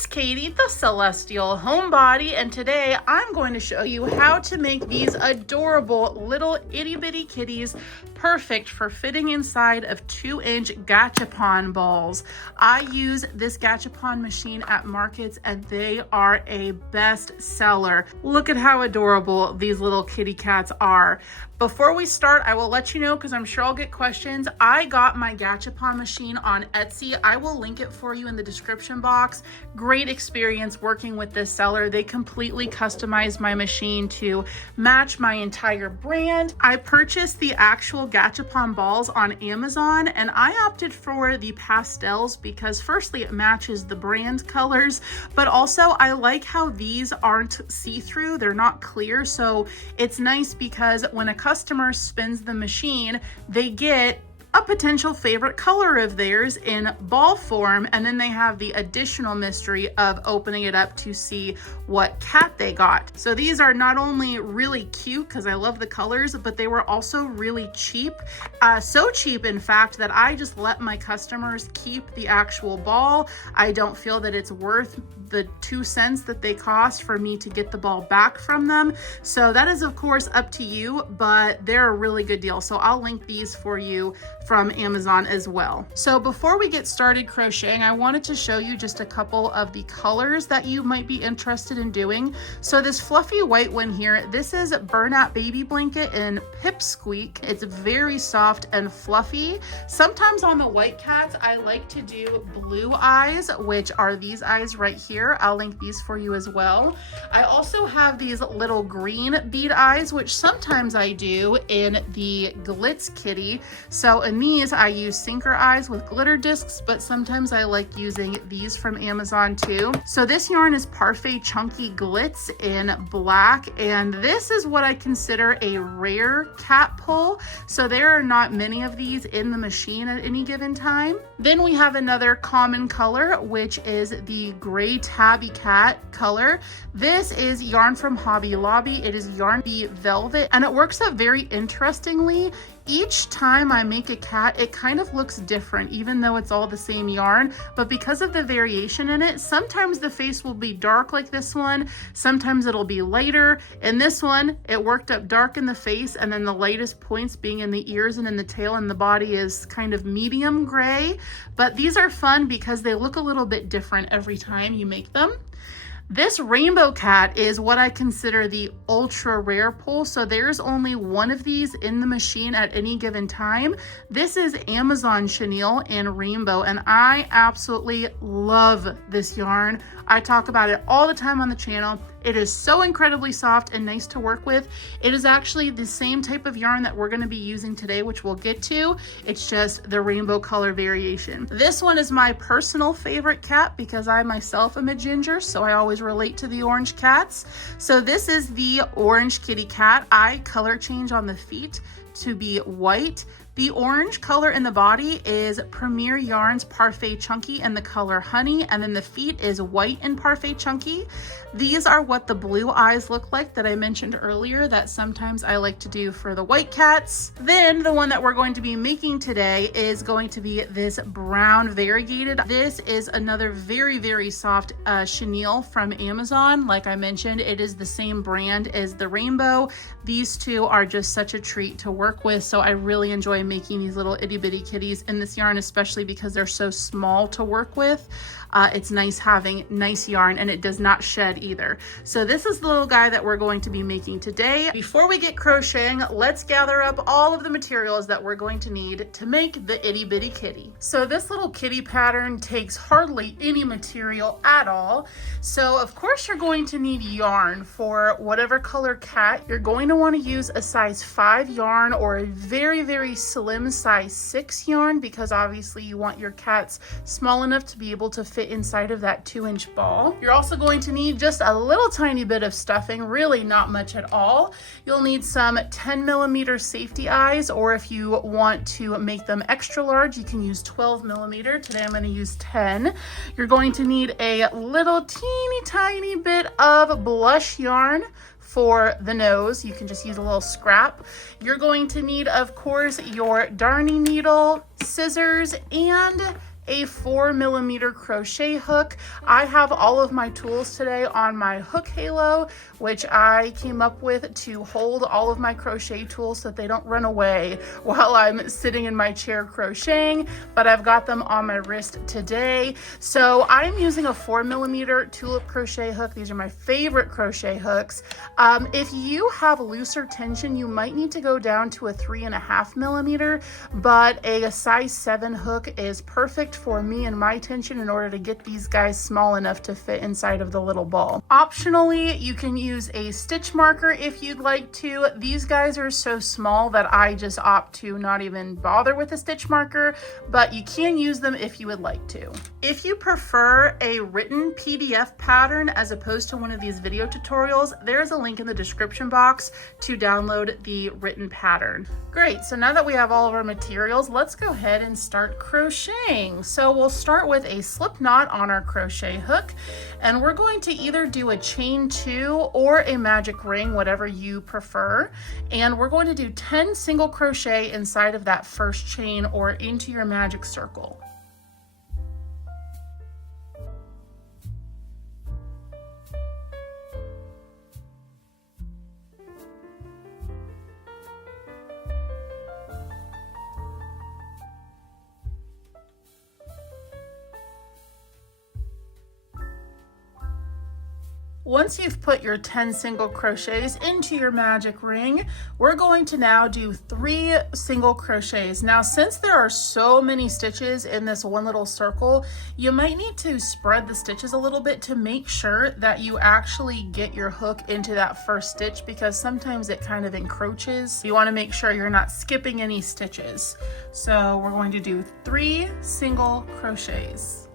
it's Katie, the Celestial Homebody, and today I'm going to show you how to make these adorable little itty bitty kitties perfect for fitting inside of 2-inch Gachapon balls. I use this Gachapon machine at markets and they are a best seller. Look at how adorable these little kitty cats are. Before we start, I will let you know, because I'm sure I'll get questions, I got my Gachapon machine on Etsy. I will link it for you in the description box. Great experience working with this seller. They completely customized my machine to match my entire brand. I purchased the actual Gachapon balls on Amazon and I opted for the pastels because firstly it matches the brand colors, but also I like how these aren't see-through. They're not clear, so it's nice because when a customer spins the machine, they get a potential favorite color of theirs in ball form, and then they have the additional mystery of opening it up to see what cat they got. So these are not only really cute because I love the colors, but they were also really cheap. So cheap, in fact, that I just let my customers keep the actual ball. I don't feel that it's worth the 2 cents that they cost for me to get the ball back from them. So that is of course up to you, but they're a really good deal. So I'll link these for you from Amazon as well. So before we get started crocheting, I wanted to show you just a couple of the colors that you might be interested in doing. So this fluffy white one here, this is Burnout Baby Blanket in Pipsqueak. It's very soft and fluffy. Sometimes on the white cats, I like to do blue eyes, which are these eyes right here. I'll link these for you as well. I also have these little green bead eyes, which sometimes I do in the Glitz Kitty. So in these, I use sinker eyes with glitter discs, but sometimes I like using these from Amazon too. So this yarn is Parfait Chunky Glitz in black, and this is what I consider a rare cat pull. So there are not many of these in the machine at any given time. Then we have another common color, which is the gray tabby cat color. This is yarn from Hobby Lobby. It is Yarn Bee Velvet, and it works out very interestingly. Each time I make a cat, it kind of looks different, even though it's all the same yarn, but because of the variation in it, sometimes the face will be dark like this one, sometimes it'll be lighter. In this one, it worked up dark in the face, and then the lightest points being in the ears and in the tail, and the body is kind of medium gray. But these are fun because they look a little bit different every time you make them. This rainbow cat is what I consider the ultra rare pull. So there's only one of these in the machine at any given time. This is Amazon Chenille in rainbow, and I absolutely love this yarn. I talk about it all the time on the channel. It is so incredibly soft and nice to work with. It is actually the same type of yarn that we're going to be using today, which we'll get to. It's just the rainbow color variation. This one is my personal favorite cat because I myself am a ginger, so I always relate to the orange cats. So this is the orange kitty cat. I color change on the feet to be white. The orange color in the body is Premier Yarns Parfait Chunky and the color Honey, and then the feet is white and Parfait Chunky. These are what the blue eyes look like that I mentioned earlier that sometimes I like to do for the white cats. Then the one that we're going to be making today is going to be this brown variegated. This is another very, very soft chenille from Amazon. Like I mentioned, it is the same brand as the rainbow. These two are just such a treat to work with, so I really enjoy making these little itty bitty kitties in this yarn, especially because they're so small to work with. It's nice having nice yarn, and it does not shed either. So this is the little guy that we're going to be making today. Before we get crocheting, let's gather up all of the materials that we're going to need to make the itty bitty kitty. So this little kitty pattern takes hardly any material at all. So of course you're going to need yarn for whatever color cat. You're going to want to use a size 5 yarn or a very, very slim size 6 yarn, because obviously you want your cats small enough to be able to fit inside of that 2-inch ball. You're also going to need just a little tiny bit of stuffing, really not much at all. You'll need some 10mm safety eyes, or if you want to make them extra large, you can use 12mm. Today I'm going to use 10. You're going to need a little teeny tiny bit of blush yarn for the nose. You can just use a little scrap. You're going to need, of course, your darning needle, scissors, and a 4mm crochet hook. I have all of my tools today on my hook halo, which I came up with to hold all of my crochet tools so that they don't run away while I'm sitting in my chair crocheting, but I've got them on my wrist today. So I'm using a 4mm tulip crochet hook. These are my favorite crochet hooks. If you have looser tension, you might need to go down to a 3.5mm, but a size 7 hook is perfect for me and my tension in order to get these guys small enough to fit inside of the little ball. Optionally, you can use a stitch marker if you'd like to. These guys are so small that I just opt to not even bother with a stitch marker, but you can use them if you would like to. If you prefer a written PDF pattern as opposed to one of these video tutorials, there's a link in the description box to download the written pattern. Great, so now that we have all of our materials, let's go ahead and start crocheting. So we'll start with a slip knot on our crochet hook, and we're going to either do a chain 2 or a magic ring, whatever you prefer. And we're going to do 10 single crochet inside of that first chain or into your magic circle. Once you've put your 10 single crochets into your magic ring, we're going to now do 3 single crochets. Now, since there are so many stitches in this one little circle, you might need to spread the stitches a little bit to make sure that you actually get your hook into that first stitch, because sometimes it kind of encroaches. You want to make sure you're not skipping any stitches. So we're going to do 3 single crochets.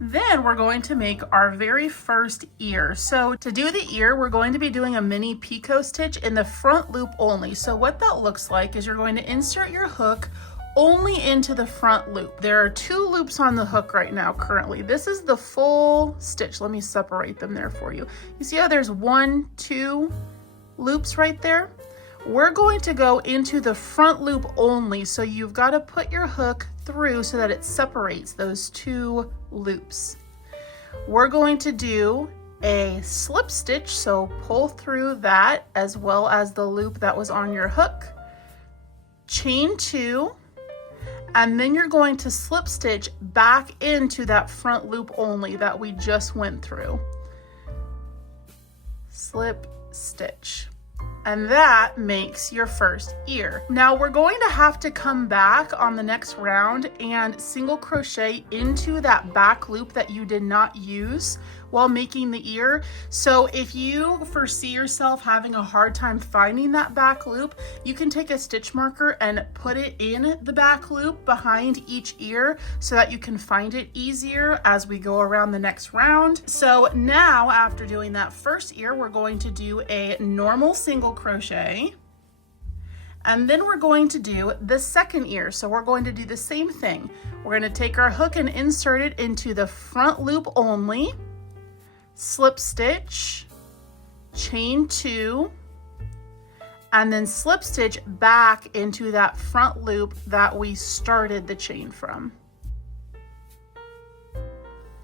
Then we're going to make our very first ear. So to do the ear, we're going to be doing a mini picot stitch in the front loop only. So what that looks like is you're going to insert your hook only into the front loop. There are 2 loops on the hook right now currently. This is the full stitch. Let me separate them there for you. You see how there's 1, 2 loops right there? We're going to go into the front loop only, so you've got to put your hook through so that it separates those 2 loops. We're going to do a slip stitch, so pull through that as well as the loop that was on your hook, chain 2, and then you're going to slip stitch back into that front loop only that we just went through. Slip stitch. And that makes your first ear. Now we're going to have to come back on the next round and single crochet into that back loop that you did not use while making the ear. So if you foresee yourself having a hard time finding that back loop, you can take a stitch marker and put it in the back loop behind each ear so that you can find it easier as we go around the next round. So now after doing that first ear, we're going to do a normal single crochet. And then we're going to do the second ear. So we're going to do the same thing. We're going to take our hook and insert it into the front loop only, slip stitch, chain 2, and then slip stitch back into that front loop that we started the chain from.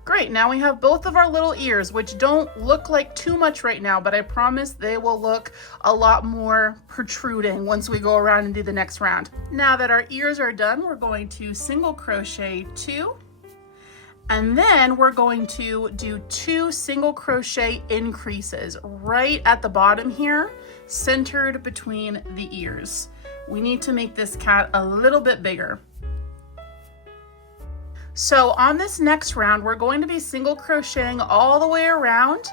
Great, now we have both of our little ears, which don't look like too much right now, but I promise they will look a lot more protruding once we go around and do the next round. Now that our ears are done, we're going to single crochet 2, and then we're going to do 2 single crochet increases right at the bottom here, centered between the ears. We need to make this cat a little bit bigger. So on this next round, we're going to be single crocheting all the way around,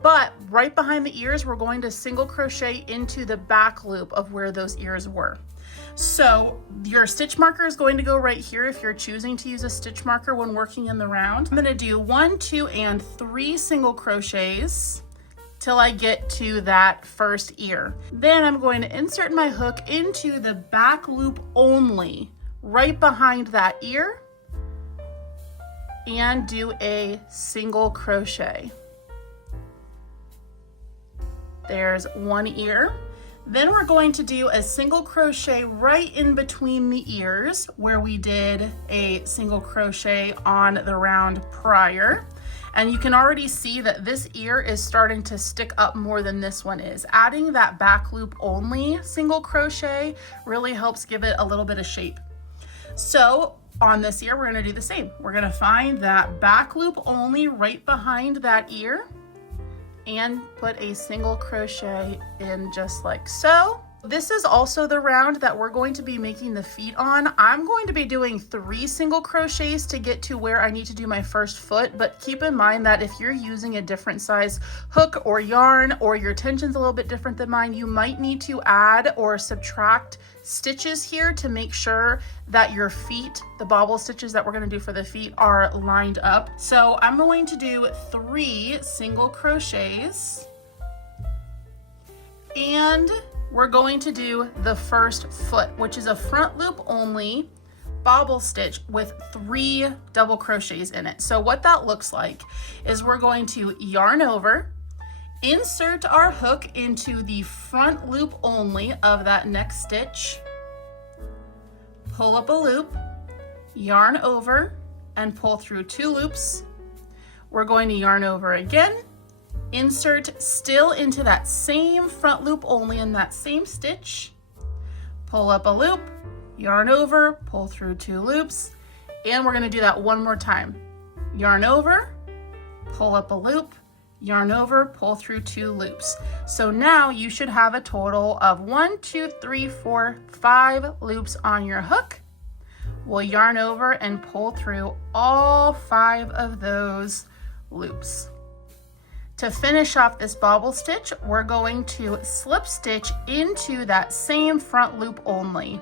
but right behind the ears, we're going to single crochet into the back loop of where those ears were. So your stitch marker is going to go right here if you're choosing to use a stitch marker when working in the round. I'm going to do 1, 2, and 3 single crochets till I get to that first ear. Then I'm going to insert my hook into the back loop only, right behind that ear, and do a single crochet. There's 1 ear. Then we're going to do a single crochet right in between the ears where we did a single crochet on the round prior. And you can already see that this ear is starting to stick up more than this one is. Adding that back loop only single crochet really helps give it a little bit of shape. So on this ear, we're gonna do the same. We're gonna find that back loop only right behind that ear and put a single crochet in just like so. This is also the round that we're going to be making the feet on. I'm going to be doing 3 single crochets to get to where I need to do my first foot, but keep in mind that if you're using a different size hook or yarn, or your tension's a little bit different than mine, you might need to add or subtract stitches here to make sure that your feet, the bobble stitches that we're going to do for the feet, are lined up. So I'm going to do 3 single crochets, and we're going to do the first foot, which is a front loop only bobble stitch with 3 double crochets in it. So what that looks like is we're going to yarn over, insert our hook into the front loop only of that next stitch, pull up a loop, yarn over, and pull through 2 loops. We're going to yarn over again, insert still into that same front loop only in that same stitch, pull up a loop, yarn over, pull through 2 loops, and we're going to do that one more time. Yarn over, pull up a loop, yarn over, pull through 2 loops. So now you should have a total of 1, 2, 3, 4, 5 loops on your hook. We'll yarn over and pull through all 5 of those loops. To finish off this bobble stitch, we're going to slip stitch into that same front loop only.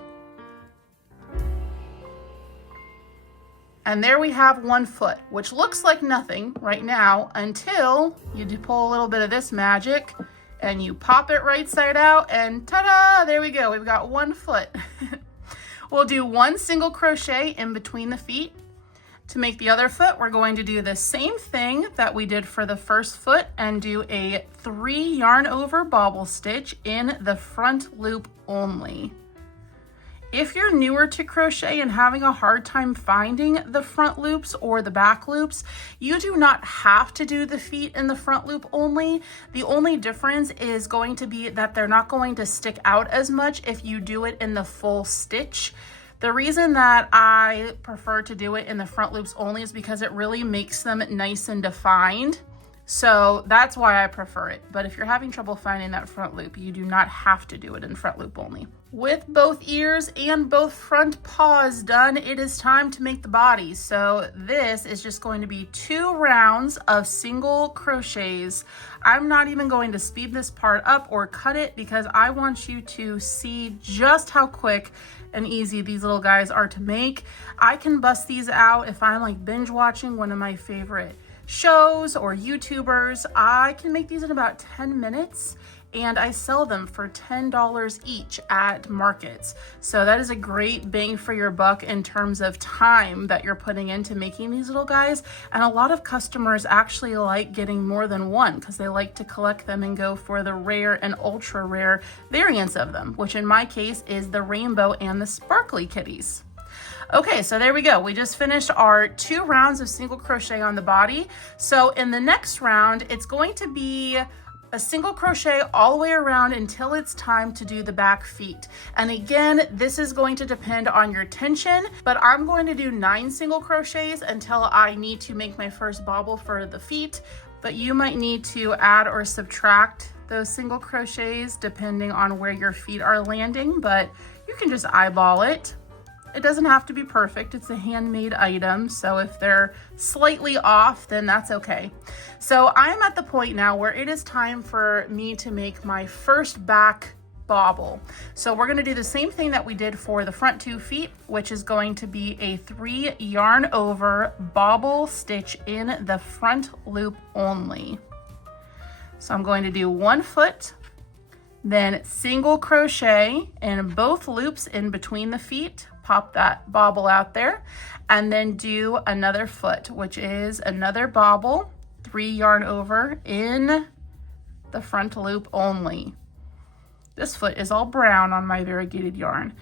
And there we have 1 foot, which looks like nothing right now until you do pull a little bit of this magic and you pop it right side out, and ta-da, there we go, we've got 1 foot. We'll do 1 single crochet in between the feet. To make the other foot, we're going to do the same thing that we did for the first foot and do a 3 yarn over bobble stitch in the front loop only. If you're newer to crochet and having a hard time finding the front loops or the back loops, you do not have to do the feet in the front loop only. The only difference is going to be that they're not going to stick out as much if you do it in the full stitch. The reason that I prefer to do it in the front loops only is because it really makes them nice and defined. So that's why I prefer it. But if you're having trouble finding that front loop, you do not have to do it in front loop only. With both ears and both front paws done, it is time to make the body. So this is just going to be 2 rounds of single crochets. I'm not even going to speed this part up or cut it because I want you to see just how quick and easy these little guys are to make. I can bust these out if I'm like binge watching one of my favorite shows or YouTubers. I can make these in about 10 minutes and I sell them for $10 each at markets. So that is a great bang for your buck in terms of time that you're putting into making these little guys. And a lot of customers actually like getting more than one because they like to collect them and go for the rare and ultra rare variants of them, which in my case is the rainbow and the sparkly kitties. Okay, so there we go. We just finished our 2 rounds of single crochet on the body. So in the next round, it's going to be a single crochet all the way around until it's time to do the back feet. And again, this is going to depend on your tension, but I'm going to do 9 single crochets until I need to make my first bobble for the feet. But you might need to add or subtract those single crochets depending on where your feet are landing, but you can just eyeball it. It doesn't have to be perfect. It's a handmade item. So if they're slightly off, then that's okay. So I'm at the point now where it is time for me to make my first back bobble. So we're going to do the same thing that we did for the front 2 feet, which is going to be a 3 yarn over bobble stitch in the front loop only. So I'm going to do 1 foot, then single crochet in both loops in between the feet, pop that bobble out there, and then do another foot, which is another bobble, 3 yarn over in the front loop only. This foot is all brown on my variegated yarn.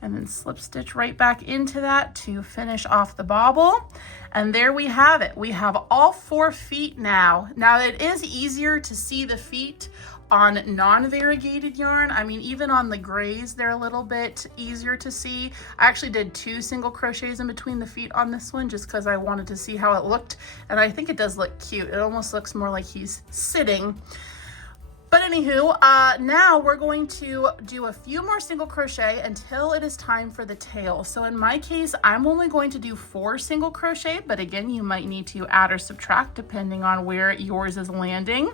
And then slip stitch right back into that to finish off the bauble. And there we have it. We have all 4 feet now. Now it is easier to see the feet on non-variegated yarn. I mean, even on the grays, they're a little bit easier to see. I actually did 2 single crochets in between the feet on this one just because I wanted to see how it looked. And I think it does look cute. It almost looks more like he's sitting. But anywho, now we're going to do a few more single crochet until it is time for the tail. So in my case, I'm only going to do 4 single crochet, but again, you might need to add or subtract depending on where yours is landing.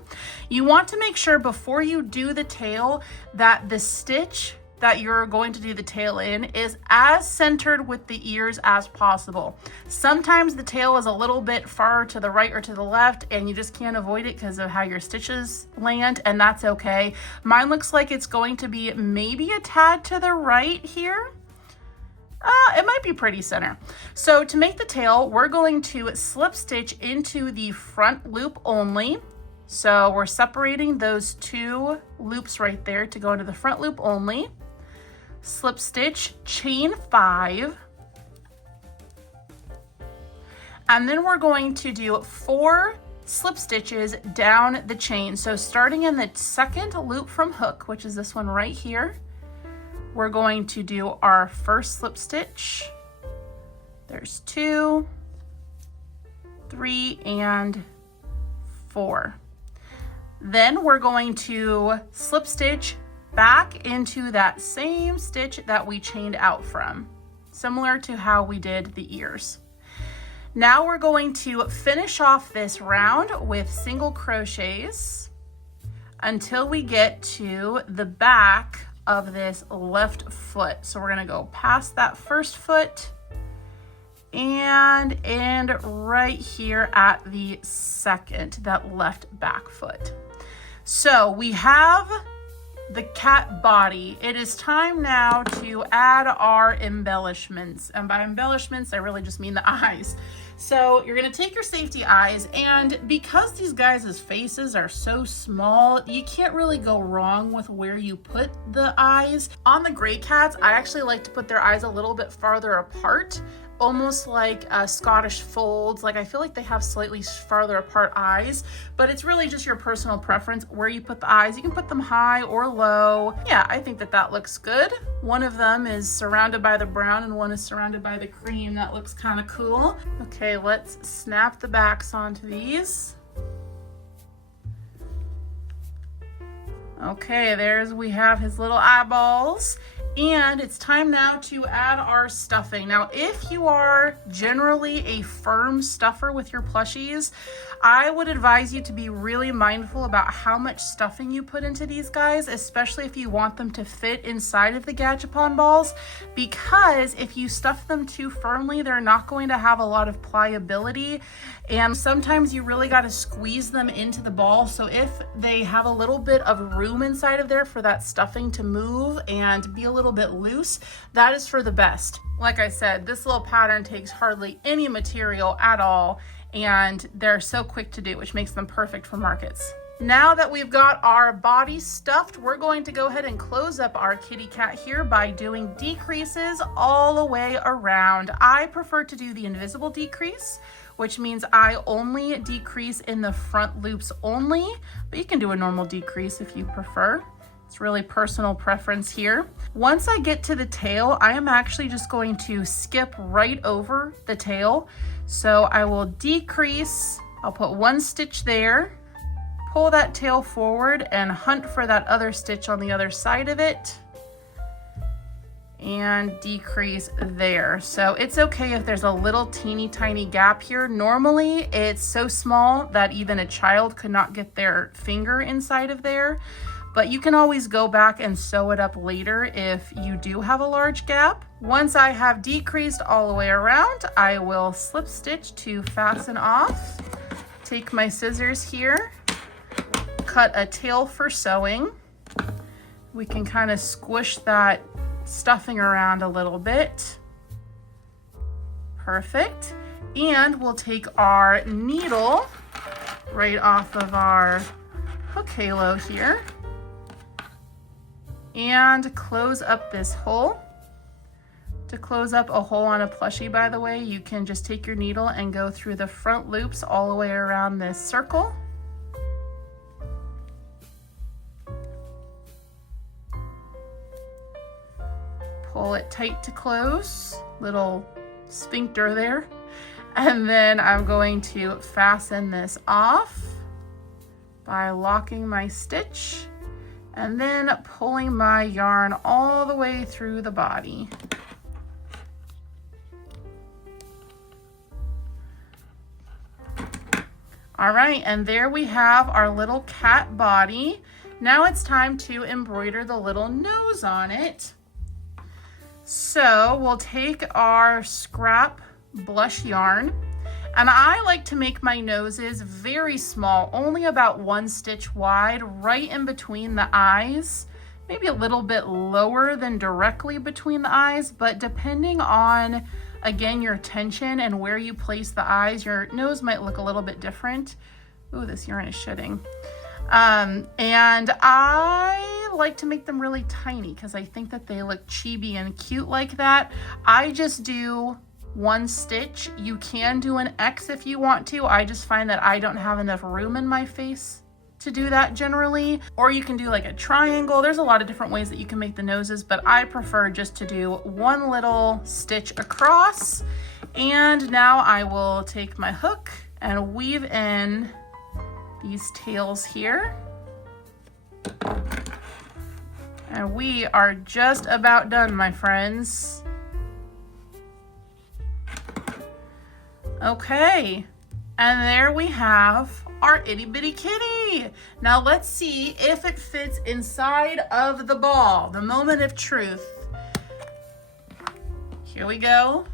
You want to make sure before you do the tail that the stitch that you're going to do the tail in is as centered with the ears as possible. Sometimes the tail is a little bit far to the right or to the left and you just can't avoid it because of how your stitches land, and that's okay. Mine looks like it's going to be maybe a tad to the right here. It might be pretty center. So to make the tail, we're going to slip stitch into the front loop only. So we're separating those 2 loops right there to go into the front loop only. Slip stitch, chain 5, and then we're going to do 4 slip stitches down the chain. So starting in the second loop from hook, which is this one right here, we're going to do our first slip stitch. There's 2, 3, and 4. Then we're going to slip stitch back into that same stitch that we chained out from, similar to how we did the ears. Now we're going to finish off this round with single crochets until we get to the back of this left foot. So we're gonna go past that first foot and end right here at the second, that left back foot. So we have the cat body. It is time now to add our embellishments. And by embellishments, I really just mean the eyes. So you're gonna take your safety eyes, and because these guys' faces are so small, you can't really go wrong with where you put the eyes. On the gray cats, I actually like to put their eyes a little bit farther apart, almost like Scottish folds. Like I feel like they have slightly farther apart eyes, but it's really just your personal preference where you put the eyes. You can put them high or low. Yeah, I think that that looks good. One of them is surrounded by the brown and one is surrounded by the cream. That looks kind of cool. Okay, let's snap the backs onto these. Okay, we have his little eyeballs. And it's time now to add our stuffing. Now, if you are generally a firm stuffer with your plushies, I would advise you to be really mindful about how much stuffing you put into these guys, especially if you want them to fit inside of the Gachapon balls, because if you stuff them too firmly, they're not going to have a lot of pliability. And sometimes you really got to squeeze them into the ball. So if they have a little bit of room inside of there for that stuffing to move and be a little bit loose, that is for the best. Like I said, this little pattern takes hardly any material at all, and they're so quick to do, which makes them perfect for markets. Now that we've got our body stuffed, we're going to go ahead and close up our kitty cat here by doing decreases all the way around. I prefer to do the invisible decrease, which means I only decrease in the front loops only, but you can do a normal decrease if you prefer. It's really personal preference here. Once I get to the tail, I am actually just going to skip right over the tail. So I will decrease, I'll put 1 stitch there, pull that tail forward and hunt for that other stitch on the other side of it, and decrease there. So it's okay if there's a little teeny tiny gap here. Normally it's so small that even a child could not get their finger inside of there, but you can always go back and sew it up later if you do have a large gap. Once I have decreased all the way around, I will slip stitch to fasten off. Take my scissors here, cut a tail for sewing. We can kind of squish that stuffing around a little bit. Perfect. And we'll take our needle right off of our hook halo here. and close up this hole. To close up a hole on a plushie, by the way, you can just take your needle and go through the front loops all the way around this circle. Pull it tight to close, little sphincter there. And then I'm going to fasten this off by locking my stitch and then pulling my yarn all the way through the body. All right, and there we have our little cat body. Now it's time to embroider the little nose on it. So we'll take our scrap blush yarn, and I like to make my noses very small, only about 1 stitch wide, right in between the eyes, maybe a little bit lower than directly between the eyes, but depending on, again, your tension and where you place the eyes, your nose might look a little bit different. Ooh, this yarn is shedding. And I like to make them really tiny because I think that they look chibi and cute like that. I just do 1 stitch. You can do an X if you want to. I just find that I don't have enough room in my face to do that generally. Or you can do like a triangle. There's a lot of different ways that you can make the noses, but I prefer just to do 1 little stitch across. And now I will take my hook and weave in these tails here. And we are just about done, my friends. Okay, and there we have our itty bitty kitty. Now let's see if it fits inside of the ball. The moment of truth. Here we go.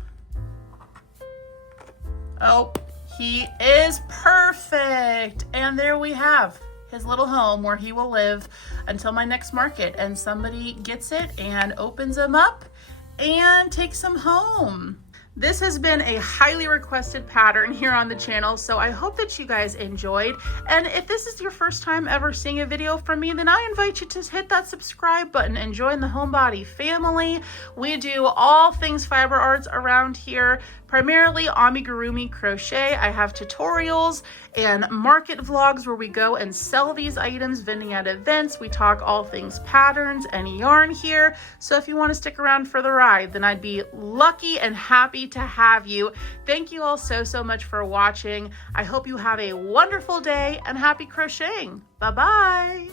Oh, he is perfect. And there we have his little home where he will live until my next market, and somebody gets it and opens him up and takes him home. This has been a highly requested pattern here on the channel, so I hope that you guys enjoyed. And if this is your first time ever seeing a video from me, then I invite you to hit that subscribe button and join the Homebody family. We do all things fiber arts around here, primarily amigurumi crochet. I have tutorials and market vlogs where we go and sell these items, vending at events. We talk all things patterns and yarn here. So if you want to stick around for the ride, then I'd be lucky and happy to have you. Thank you all so much for watching. I hope you have a wonderful day and happy crocheting. Bye-bye.